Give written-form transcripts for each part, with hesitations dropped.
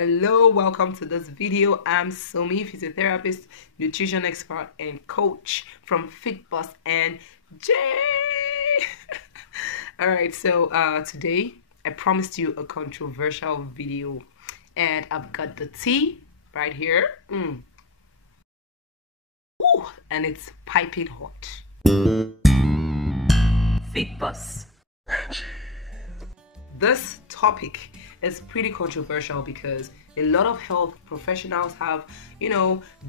Hello, welcome to this video. I'm Somi, physiotherapist, nutrition expert, and coach from FitBus and J. Alright, so today I promised you a controversial video, and I've got the tea right here. Ooh, and it's piping hot. FitBus. This topic is pretty controversial because a lot of health professionals have,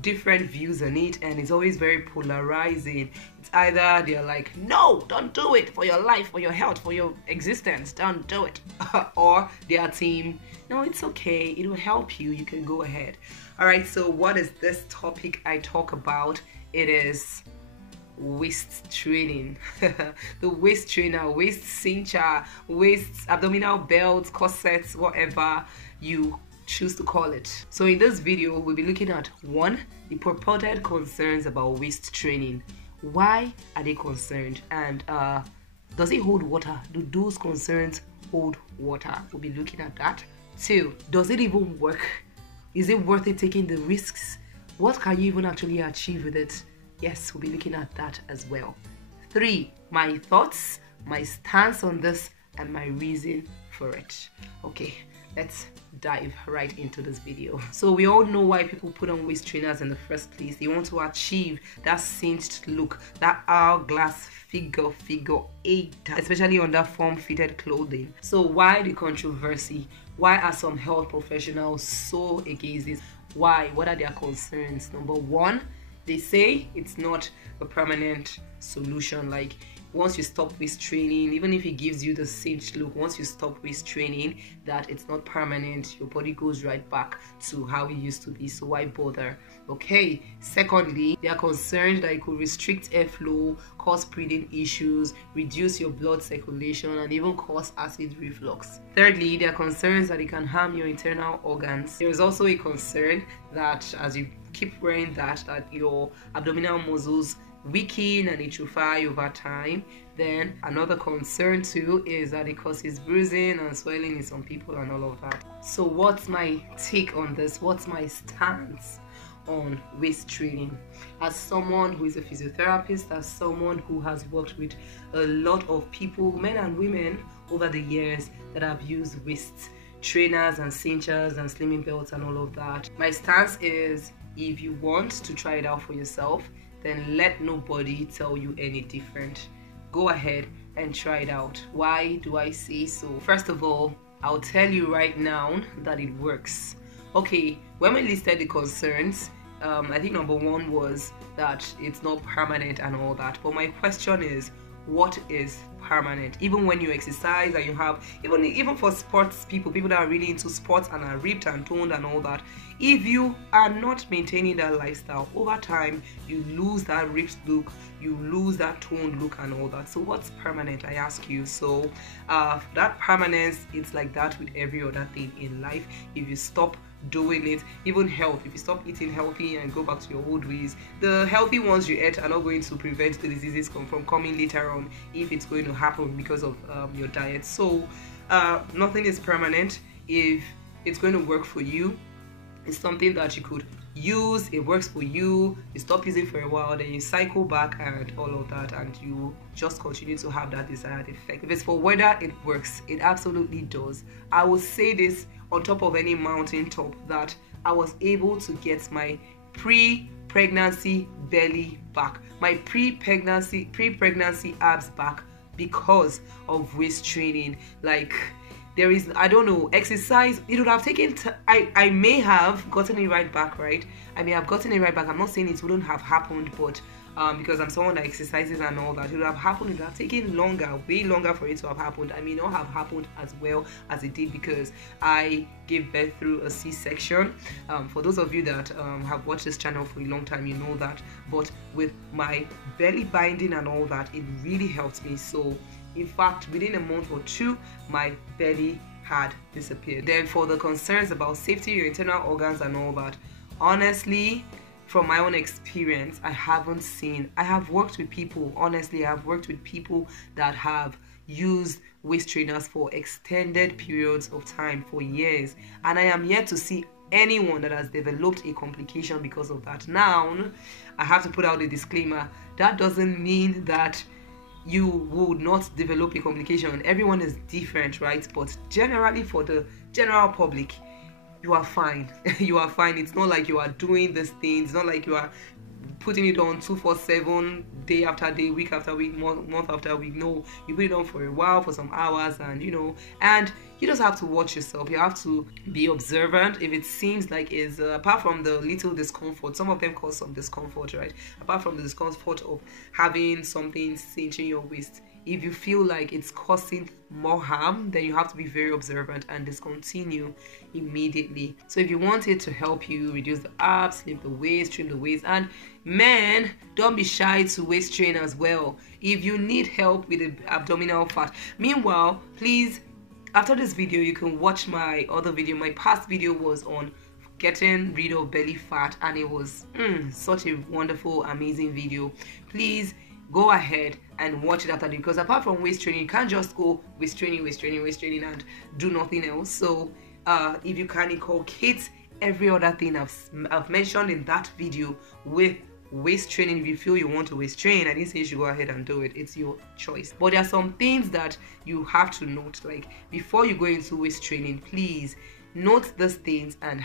different views on it, and it's always very polarizing. It's either they're like, no, don't do it for your life, for your health, for your existence, don't do it. Or their team, no, it's okay, it will help you, you can go ahead. All right, so what is this topic I talk about? It is waist training. The waist trainer, waist cincher, waist abdominal belts, corsets, whatever you choose to call it. So in this video we'll be looking at one, the purported concerns about waist training. Why are they concerned, and does it hold water? Do those concerns hold water? We'll be looking at that. Two, does it even work? Is it worth it taking the risks? What can you even actually achieve with it? Yes, we'll be looking at that as well. 3, my thoughts, my stance on this, and my reason for it. Okay, let's dive right into this video. So we all know why people put on waist trainers in the first place. They want to achieve that cinched look, that hourglass figure 8, especially under form-fitted clothing. So why the controversy? Why are some health professionals so against this? Why? What are their concerns? Number one, they say it's not a permanent solution. Like, once you stop waist training, even if it gives you the cinched look, once you stop waist training, that it's not permanent. Your body goes right back to how it used to be, so why bother? Okay. Secondly, they are concerned that it could restrict airflow, cause breathing issues, reduce your blood circulation, and even cause acid reflux. Thirdly, there are concerns that it can harm your internal organs. There is also a concern that as you keep wearing that your abdominal muscles weaken and atrophy over time. Then another concern too is that it causes bruising and swelling in some people and all of that. So what's my take on this? What's my stance on waist training? As someone who is a physiotherapist, as someone who has worked with a lot of people, men and women, over the years that have used waist trainers and cinchers and slimming belts and all of that, my stance is, if you want to try it out for yourself, then let nobody tell you any different. Go ahead and try it out. Why do I say so? First of all, I'll tell you right now that it works. Okay, when we listed the concerns, I think number one was that it's not permanent and all that. But my question is, what is permanent? Even when you exercise and you have, even for sports people that are really into sports and are ripped and toned and all that, if you are not maintaining that lifestyle, over time you lose that ripped look, you lose that toned look and all that. So what's permanent, I ask you? So that permanence, it's like that with every other thing in life. If you stop doing it, even health, if you stop eating healthy and go back to your old ways, the healthy ones you ate are not going to prevent the diseases from coming later on, if it's going to happen because of your diet. So nothing is permanent. If it's going to work for you, it's something that you could use, it works for you, you stop using for a while, then you cycle back and all of that, and you just continue to have that desired effect. If it's for weather, it works, it absolutely does. I will say this on top of any mountain top, that I was able to get my pre-pregnancy belly back, my pre-pregnancy abs back, because of waist training. Like, there is, I don't know, exercise, it would have taken I may have gotten it right back, right? I may have gotten it right back. I'm not saying it wouldn't have happened, but because I'm someone that exercises and all that, it would have happened. It would have taken longer, way longer for it to have happened. I may not have happened as well as it did because I gave birth through a C-section. For those of you that have watched this channel for a long time, you know that. But with my belly binding and all that, it really helped me. So in fact, within a month or two, my belly had disappeared. Then for the concerns about safety, your internal organs and all that, honestly, from my own experience, I have worked with people, honestly, I've worked with people that have used waist trainers for extended periods of time, for years, and I am yet to see anyone that has developed a complication because of that. Now, I have to put out a disclaimer. That doesn't mean that you would not develop a complication. Everyone is different, right? But generally, for the general public, you are fine. You are fine. It's not like you are doing these things. It's not like you are putting it on 247, day after day, week after week, month after week. No, you put it on for a while, for some hours, and and you just have to watch yourself. You have to be observant. If it seems like it's apart from the little discomfort, some of them cause some discomfort, right? Apart from the discomfort of having something cinching your waist, if you feel like it's causing more harm, then you have to be very observant and discontinue immediately. So if you want it to help you reduce the abs, slim the waist, trim the waist, and men, don't be shy to waist train as well if you need help with the abdominal fat. Meanwhile, please, after this video, you can watch my other video. My past video was on getting rid of belly fat, and it was such a wonderful, amazing video. Please go ahead and watch it after this, because apart from waist training, you can't just go waist training and do nothing else. So if you can inculcate every other thing I've mentioned in that video with waist training, if you feel you want to waist train, I didn't say you should go ahead and do it. It's your choice. But there are some things that you have to note, like before you go into waist training, please note these things and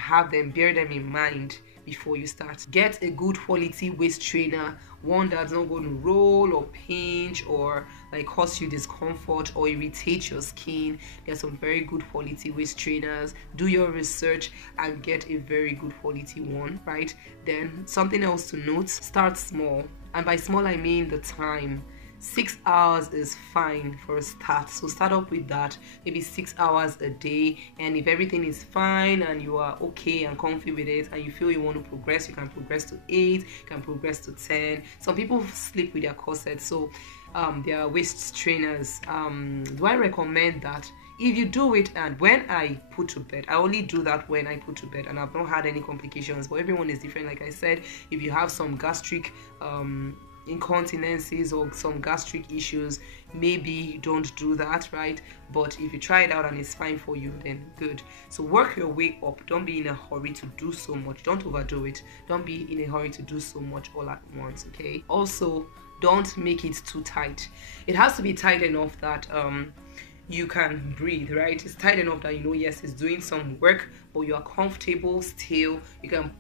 bear them in mind before you start. Get a good quality waist trainer, one that's not going to roll or pinch or like cause you discomfort or irritate your skin. There's some very good quality waist trainers. Do your research and get a very good quality one, right? Then something else to note, start small, and by small I mean the time. 6 hours is fine for a start, so start up with that, maybe 6 hours a day. And if everything is fine and you are okay and comfy with it, and you feel you want to progress, you can progress to 8, you can progress to 10. Some people sleep with their corsets, so their waist trainers. Do I recommend that? If you do it, and when I put to bed, I only do that when I put to bed, and I've not had any complications. But everyone is different. Like I said, if you have some gastric incontinences or some gastric issues, maybe don't do that, right? But if you try it out and it's fine for you, then good. So work your way up. Don't be in a hurry to do so much. Don't overdo it. Don't be in a hurry to do so much all at once, okay? Also, don't make it too tight. It has to be tight enough that you can breathe, right? It's tight enough that yes, it's doing some work, but you are comfortable still. You can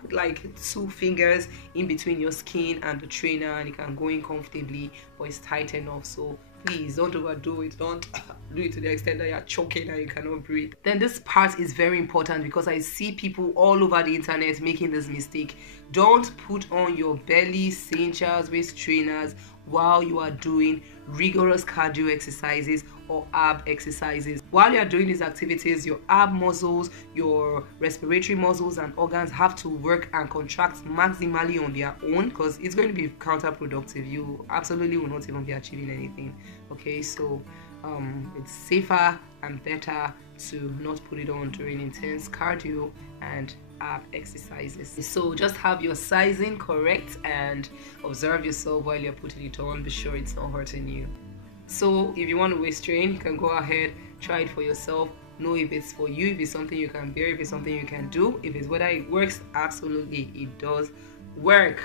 put like 2 fingers in between your skin and the trainer, and you can go in comfortably, but it's tight enough. So please don't overdo it. Don't do it to the extent that you're choking and you cannot breathe. Then this part is very important, because I see people all over the internet making this mistake. Don't put on your belly cinchers, waist trainers while you are doing rigorous cardio exercises or ab exercises. While you are doing these activities, your ab muscles, your respiratory muscles and organs have to work and contract maximally on their own, because it's going to be counterproductive. You absolutely will not even be achieving anything, okay? So it's safer and better to not put it on during intense cardio and ab exercises. So just have your sizing correct and observe yourself while you're putting it on. Be sure it's not hurting you. So if you want to waist train, you can go ahead, try it for yourself, know if it's for you, if it's something you can bear, if it's something you can do, if it's whether it works. Absolutely, it does work.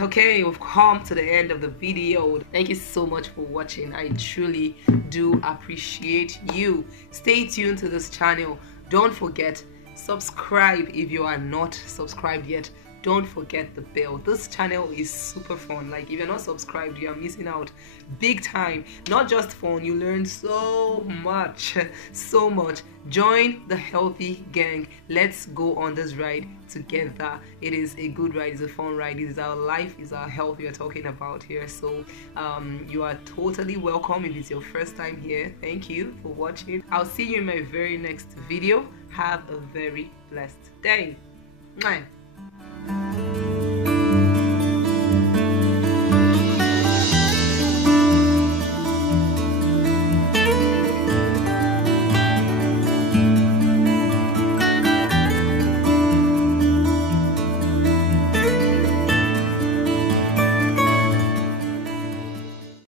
Okay, we've come to the end of the video. Thank you so much for watching. I truly do appreciate you. Stay tuned to this channel. Don't forget, subscribe if you are not subscribed yet. Don't forget the bell. This channel is super fun. Like, if you're not subscribed, you are missing out big time. Not just fun, you learn so much. So much. Join the healthy gang. Let's go on this ride together. It is a good ride. It's a fun ride. It is our life, it's our health we are talking about here. So you are totally welcome if it's your first time here. Thank you for watching. I'll see you in my very next video. Have a very blessed day. Mwah.